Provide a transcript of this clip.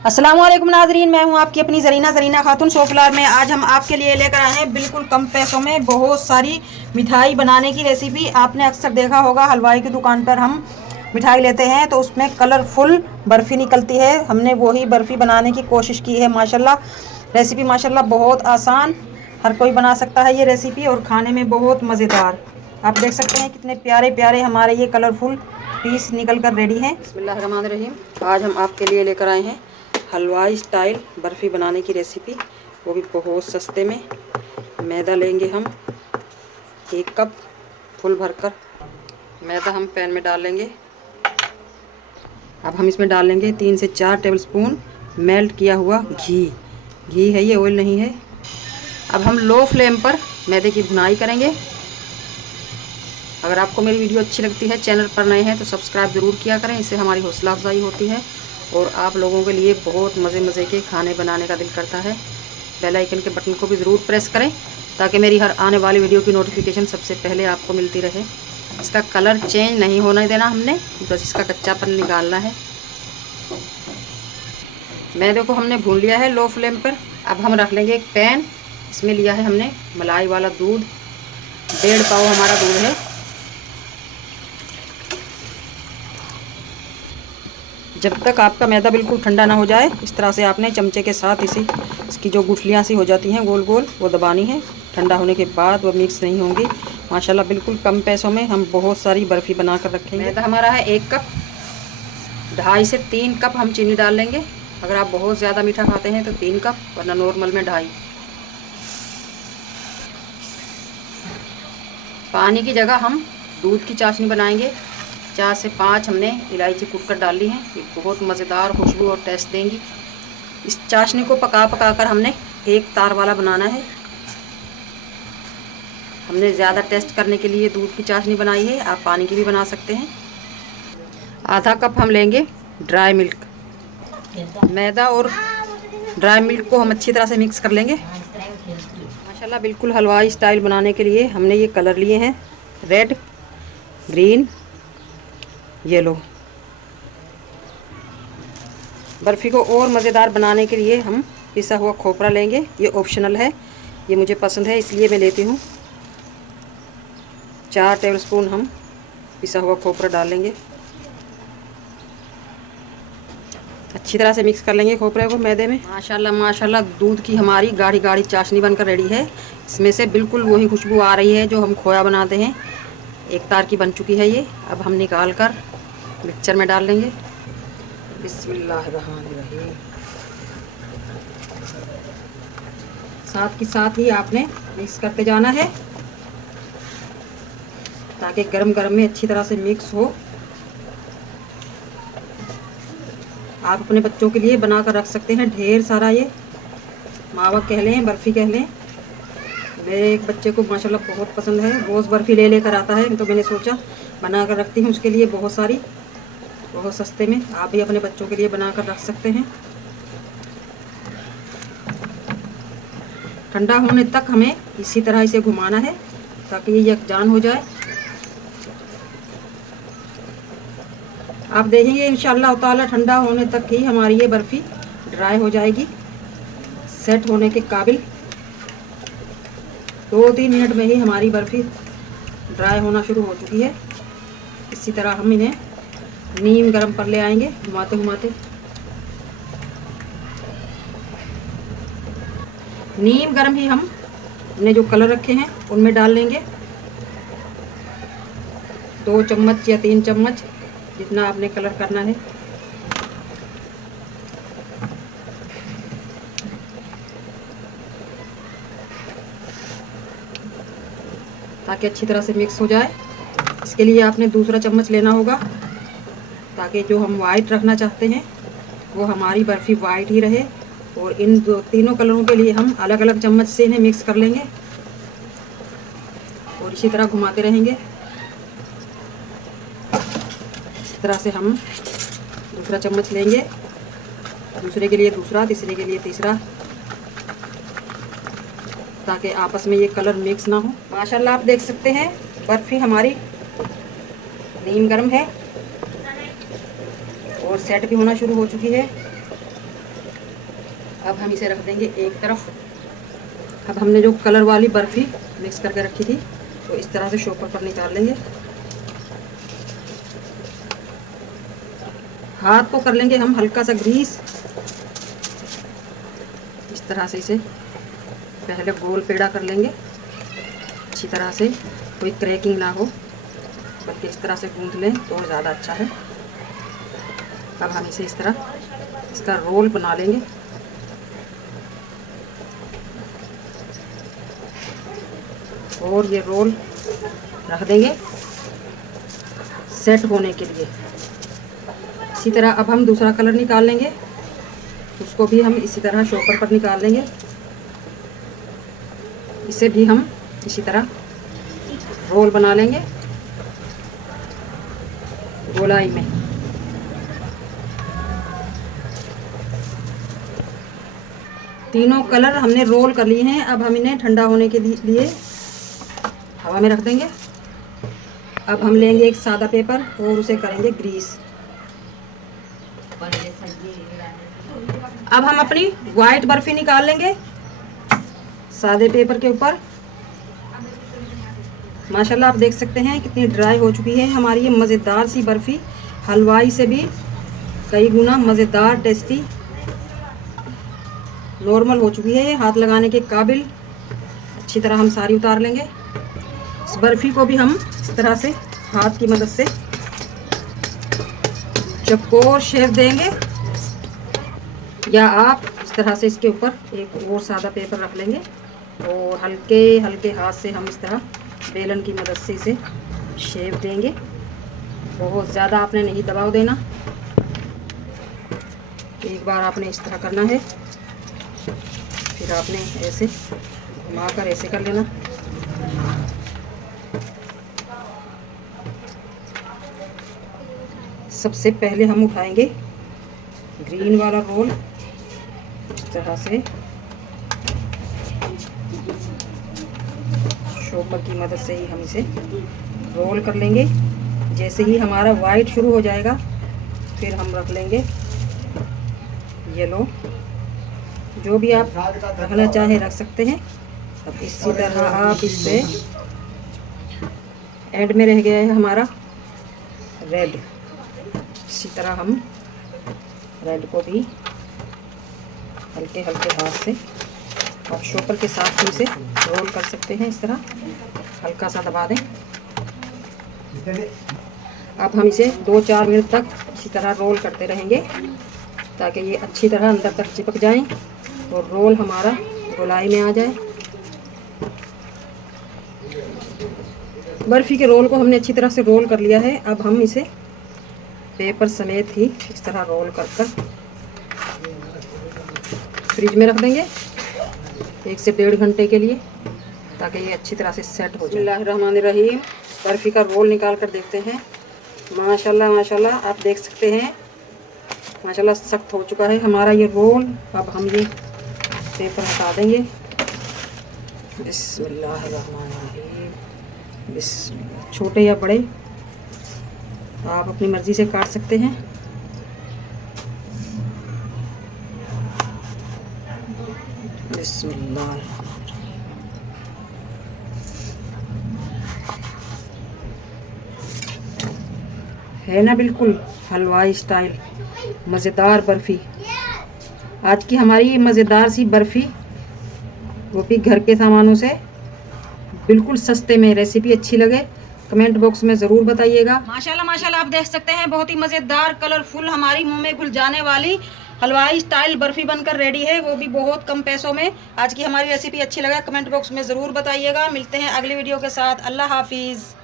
अस्सलामुअलैकुम नाजरीन, मैं हूं आपकी अपनी ज़रीना खातून सोफलार में। आज हम आपके लिए लेकर आए हैं बिल्कुल कम पैसों में बहुत सारी मिठाई बनाने की रेसिपी। आपने अक्सर देखा होगा हलवाई की दुकान पर हम मिठाई लेते हैं तो उसमें कलरफुल बर्फ़ी निकलती है। हमने वही बर्फ़ी बनाने की कोशिश की है। माशाल्लाह रेसिपी माशाल्लाह बहुत आसान, हर कोई बना सकता है ये रेसिपी और खाने में बहुत मज़ेदार। आप देख सकते हैं कितने प्यारे प्यारे हमारे ये कलरफुल पीस निकल कर रेडी हैं। बिस्मिल्लाहिर्रहमानिर्रहीम। आज हम आपके लिए लेकर आए हैं हलवाई स्टाइल बर्फ़ी बनाने की रेसिपी, वो भी बहुत सस्ते में। मैदा लेंगे हम 1 कप फुल भरकर। मैदा हम पैन में डाल लेंगे। अब हम इसमें डाल लेंगे 3 से 4 टेबलस्पून मेल्ट किया हुआ घी। घी है ये, ऑयल नहीं है। अब हम लो फ्लेम पर मैदे की भुनाई करेंगे। अगर आपको मेरी वीडियो अच्छी लगती है, चैनल पर नए हैं तो सब्सक्राइब ज़रूर किया करें, इससे हमारी हौसला अफजाई होती है और आप लोगों के लिए बहुत मज़े के खाने बनाने का दिल करता है। बेल आइकन के बटन को भी ज़रूर प्रेस करें ताकि मेरी हर आने वाली वीडियो की नोटिफिकेशन सबसे पहले आपको मिलती रहे। इसका कलर चेंज नहीं होने देना हमने, बस इसका कच्चापन निकालना है। मैदे को हमने भून लिया है लो फ्लेम पर। अब हम रख लेंगे एक पैन। इसमें लिया है हमने मलाई वाला दूध, 1.5 पाव हमारा दूध है। जब तक आपका मैदा बिल्कुल ठंडा ना हो जाए, इस तरह से आपने चमचे के साथ इसकी जो गुठलियाँ सी हो जाती हैं गोल गोल, वो दबानी है। ठंडा होने के बाद वो मिक्स नहीं होंगी। माशाल्लाह बिल्कुल कम पैसों में हम बहुत सारी बर्फ़ी बना कर रखेंगे। मैदा हमारा है 1 कप, 2.5 से 3 कप हम चीनी डाल लेंगे। अगर आप बहुत ज़्यादा मीठा खाते हैं तो 3 कप, वरना नॉर्मल में 2.5। पानी की जगह हम दूध की चाशनी बनाएंगे। 4 से 5 हमने इलायची कूट कर डाल ली हैं। ये बहुत मज़ेदार खुशबू और टेस्ट देंगी। इस चाशनी को पका कर हमने एक तार वाला बनाना है। हमने ज़्यादा टेस्ट करने के लिए दूध की चाशनी बनाई है, आप पानी की भी बना सकते हैं। आधा कप हम लेंगे ड्राई मिल्क। मैदा और ड्राई मिल्क को हम अच्छी तरह से मिक्स कर लेंगे। माशाल्लाह बिल्कुल हलवाई स्टाइल बनाने के लिए हमने ये कलर लिए हैं, रेड, ग्रीन, येलो। बर्फ़ी को और मज़ेदार बनाने के लिए हम पिसा हुआ खोपरा लेंगे। ये ऑप्शनल है, ये मुझे पसंद है इसलिए मैं लेती हूँ। 4 टेबलस्पून हम पिसा हुआ खोपरा डाल लेंगे। अच्छी तरह से मिक्स कर लेंगे खोपरे को मैदे में। माशाल्लाह माशाल्लाह दूध की हमारी गाढ़ी गाढ़ी चाशनी बनकर रेडी है। इसमें से बिल्कुल वही खुशबू आ रही है जो हम खोया बनाते हैं। एक तार की बन चुकी है ये। अब हम निकाल कर मिक्सचर में डाल लेंगे। बिस्मिल्लाहिर्रहमानिर्रहीम। साथ ही आपने मिक्स करते जाना है ताकि गरम गरम में अच्छी तरह से मिक्स हो। आप अपने बच्चों के लिए बना कर रख सकते हैं ढेर सारा। ये मावा कह लें, बर्फ़ी कह लें। मेरे एक बच्चे को माशाल्लाह बहुत पसंद है, रोज़ बर्फ़ी लेकर आता है, तो मैंने सोचा बना कर रखती हूँ उसके लिए बहुत सारी, बहुत सस्ते में। आप भी अपने बच्चों के लिए बना कर रख सकते हैं। ठंडा होने तक हमें इसी तरह इसे घुमाना है ताकि ये यकजान हो जाए। आप देखेंगे इंशाअल्लाह ताला ठंडा होने तक ही हमारी ये बर्फ़ी ड्राई हो जाएगी, सेट होने के काबिल। 2-3 मिनट में ही हमारी बर्फ़ी ड्राई होना शुरू हो चुकी है। इसी तरह हम इन्हें नीम गरम पर ले आएंगे घुमाते घुमाते। नीम गरम ही हमने जो कलर रखे हैं उनमें डाल लेंगे। 2 चम्मच या 3 चम्मच, जितना आपने कलर करना है। ताकि अच्छी तरह से मिक्स हो जाए। इसके लिए आपने दूसरा चम्मच लेना होगा ताकि जो हम वाइट रखना चाहते हैं वो हमारी बर्फ़ी वाइट ही रहे। और इन तीनों कलरों के लिए हम अलग अलग चम्मच से इन्हें मिक्स कर लेंगे और इसी तरह घुमाते रहेंगे। इस तरह से हम दूसरा चम्मच लेंगे, दूसरे के लिए दूसरा, तीसरे के लिए तीसरा, ताकि आपस में ये कलर मिक्स ना हो। माशाल्लाह आप देख सकते हैं बर्फ़ी हमारी नीम गर्म है और सेट भी होना शुरू हो चुकी है। अब हम इसे रख देंगे एक तरफ। अब हमने जो कलर वाली बर्फ़ी मिक्स करके रखी थी तो इस तरह से शॉपर पर निकाल लेंगे। हाथ को कर लेंगे हम हल्का सा ग्रीस। इस तरह से इसे पहले गोल पेड़ा कर लेंगे अच्छी तरह से, कोई क्रैकिंग ना हो, बल्कि इस तरह से गूंथ लें तो ज़्यादा अच्छा है। अब हम इसे इस तरह इसका रोल बना लेंगे। और ये रोल रख देंगे सेट होने के लिए। इसी तरह अब हम दूसरा कलर निकाल लेंगे, उसको भी हम इसी तरह शॉपर पर निकाल लेंगे। इसे भी हम इसी तरह रोल बना लेंगे गोलाई में। तीनों कलर हमने रोल कर लिए हैं। अब हम इन्हें ठंडा होने के लिए हवा में रख देंगे। अब हम लेंगे एक सादा पेपर और उसे करेंगे ग्रीस। अब हम अपनी वाइट बर्फी निकाल लेंगे सादे पेपर के ऊपर। माशाल्लाह आप देख सकते हैं कितनी ड्राई हो चुकी है हमारी ये मज़ेदार सी बर्फ़ी, हलवाई से भी कई गुना मज़ेदार, टेस्टी, नॉर्मल हो चुकी है, हाथ लगाने के काबिल। अच्छी तरह हम सारी उतार लेंगे। इस बर्फ़ी को भी हम इस तरह से हाथ की मदद से चौकोर शेप देंगे, या आप इस तरह से इसके ऊपर एक और सादा पेपर रख लेंगे और हल्के हल्के हाथ से हम इस तरह बेलन की मदद से इसे शेप देंगे। बहुत ज़्यादा आपने नहीं दबाव देना, एक बार आपने इस तरह करना है, फिर आपने ऐसे घुमाकर ऐसे कर लेना। सबसे पहले हम उठाएंगे ग्रीन वाला रोल, इस तरह से शॉपर की मदद से ही हम इसे रोल कर लेंगे। जैसे ही हमारा वाइट शुरू हो जाएगा फिर हम रख लेंगे येलो। जो भी आप रखना चाहे रख सकते हैं। अब इसी तरह आप इस पे एंड में रह गया है हमारा रेड। इसी तरह हम रेड को भी हल्के हल्के हाथ से आप शॉपर के साथ इसे रोल कर सकते हैं। इस तरह हल्का सा दबा दें। अब हम इसे 2-4 मिनट तक इसी तरह रोल करते रहेंगे ताकि ये अच्छी तरह अंदर तक चिपक जाएं और रोल हमारा गोलाई में आ जाए। बर्फ़ी के रोल को हमने अच्छी तरह से रोल कर लिया है। अब हम इसे पेपर समेत ही इस तरह रोल कर फ्रिज में रख देंगे 1 से 1.5 घंटे के लिए, ताकि ये अच्छी तरह से सेट हो जाए। बिस्मिल्लाहिर्रहमानिर्रहीम। बर्फ़ी का रोल निकाल कर देखते हैं। माशाल्लाह माशाल्लाह आप देख सकते हैं, माशाल्लाह सख्त हो चुका है हमारा ये रोल। अब हम ये पेपर हटा देंगे। बिस्मिल्लाहिर्रहमानिर्रहीम। बिस्मिल्लाह। छोटे या बड़े आप अपनी मर्ज़ी से काट सकते हैं। बिस्मिल्लाह। है ना बिल्कुल हलवाई स्टाइल मज़ेदार बर्फ़ी। आज की हमारी मज़ेदार सी बर्फ़ी, वो भी घर के सामानों से, बिल्कुल सस्ते में। रेसिपी अच्छी लगे कमेंट बॉक्स में ज़रूर बताइएगा। माशाल्लाह माशाल्लाह आप देख सकते हैं बहुत ही मज़ेदार, कलरफुल, हमारी मुंह में घुल जाने वाली हलवाई स्टाइल बर्फ़ी बनकर रेडी है, वो भी बहुत कम पैसों में। आज की हमारी रेसिपी अच्छी लगे कमेंट बॉक्स में ज़रूर बताइएगा। मिलते हैं अगली वीडियो के साथ। अल्लाह हाफिज़।